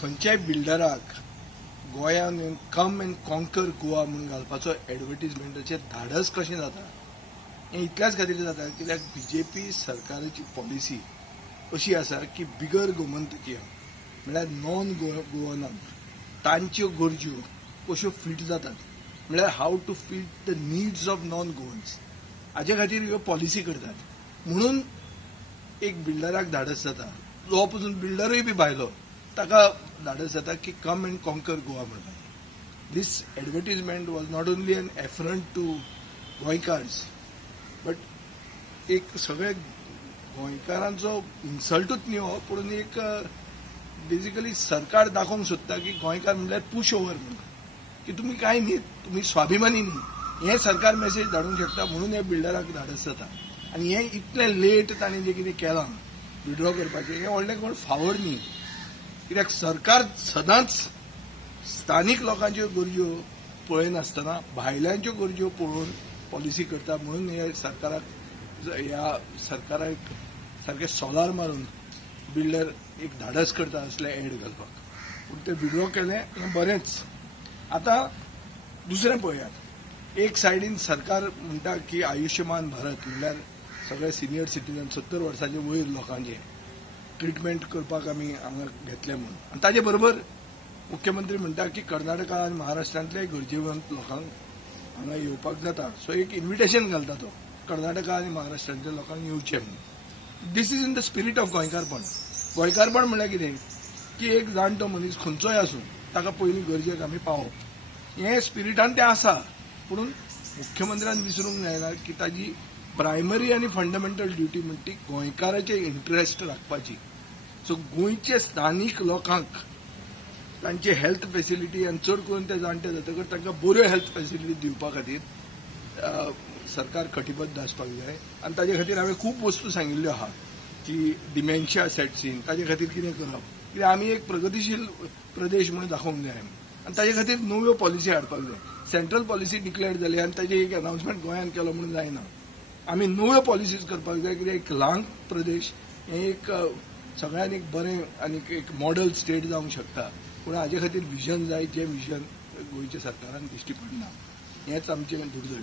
खंयच्याय बिल्डराक गोंयांत come and conquer Goa म्हणून घालपाचो एडवर्टिजमेंटाचें धाडस कशें जाता हें इतल्याच खातीर जाता कित्याक बीजेपी सरकाराची पॉलिसी अशी आसा की बिगर गोमंतकीय म्हळ्यार नॉन गोवनांक तांच्यो गरज्यो कश्यो फीट जातात म्हळ्यार how to fit the needs of non Goans हाचे खातीर ह्यो पॉलिसी करतात म्हणून एक बिल्डराक धाडस जाता जो पसून बिल्डरूय बी भायलो ताका धाडस जाता की कम एंड कॉन्कर गोवा म्हणून this advertisement was not only an affront to गोंयकार्स बट एक सगळे गोंयकारांचो इन्सल्टूच न्ही हो पूण एक बेजिकली सरकार दाखोवंक सोदता की गोंयकार म्हणल्यार पुश ओव्हर म्हणून की तुमी कांय न्ही तुमी स्वाभिमानी न्ही हें सरकार मेसेज धाडूंक शकता म्हणून हे बिल्डराक धाडस जाता आनी हें इतलें लेट तांणी जें कितें केलां विड्रॉ करपाचें हें व्हडलें कोण फावोर न्ही कित्याक सरकार सदांच स्थानीक लोकांच्यो गरज्यो पळयनासतना भायल्यांच्यो गरज्यो पळोवन पॉलिसी करता म्हणून ह्या सरकाराक सारकें सोलार मारून बिल्डर एक धाडस करता असले एड घालपाक पूण ते विड्रॉ केलें हें बरेंच आतां दुसरें पळयात एक सायडीन सरकार म्हणटा की आयुश्यमान भारत म्हणल्यार सगळे सिनियर सिटीजन 70 वर्सांचे वयर लोकांचे ट्रिटमेंट करपाक आमी हांगा घेतले म्हणून आनी ताजे बरोबर मुख्यमंत्री म्हणटा की कर्नाटका आनी महाराष्ट्रांतल्या गरजेवंत लोकांक हांगा येवपाक जाता सो एक इन्विटेशन घालता तो कर्नाटका आनी महाराष्ट्रांतल्या लोकांक येवचें म्हणून this is in the spirit of गोंयकारपण गोंयकारपण म्हळ्यार कितें की एक जाणटो मनीस खंयचोय आसूं ताका पयलीं गरजेक आमी पावोवप हें स्पिरिटान तें आसा पूण मुख्यमंत्र्यान विसरूंक जायना की ताजी प्रायमरी आनी फंडामेंटल ड्युटी म्हणटा ती गोंयकाराचे इंट्रस्ट राखपाची सो गोंयचे स्थानीक लोकांक तांचे हेल्थ फेसिलिटी आनी चड करून ते जाणटे जातकच तांकां बऱ्यो हेल्थ फेसिलिटी दिवपा खातीर सरकार कटिबद्ध आसपाक जाय आनी ताजे खातीर हांवें खूब वस्तू सांगिल्ल्यो आहा की डिमेन्शिया सेट्सीन ताजे खातीर कितें करप कित्याक आमी एक प्रगतीशील प्रदेश म्हणून दाखोवंक जाय आनी ताजे खातीर नव्यो पॉलिसी हाडपाक जाय सेंट्रल पॉलिसी डिक्लेअर जाली आनी ताजे एक अनाउन्समेंट गोंयांत केलो म्हणून जायना आमी नव्यो पॉलिसीज करपाक जाय कित्याक एक ल्हान प्रदेश हें एक सगळ्यांनी एक बरें आनी एक मॉडल स्टेट जावंक शकता पूण हाजे खातीर विजन जाय जें विजन गोंयच्या सरकारान दिश्टी पडना हेंच आमचें दुर्दैव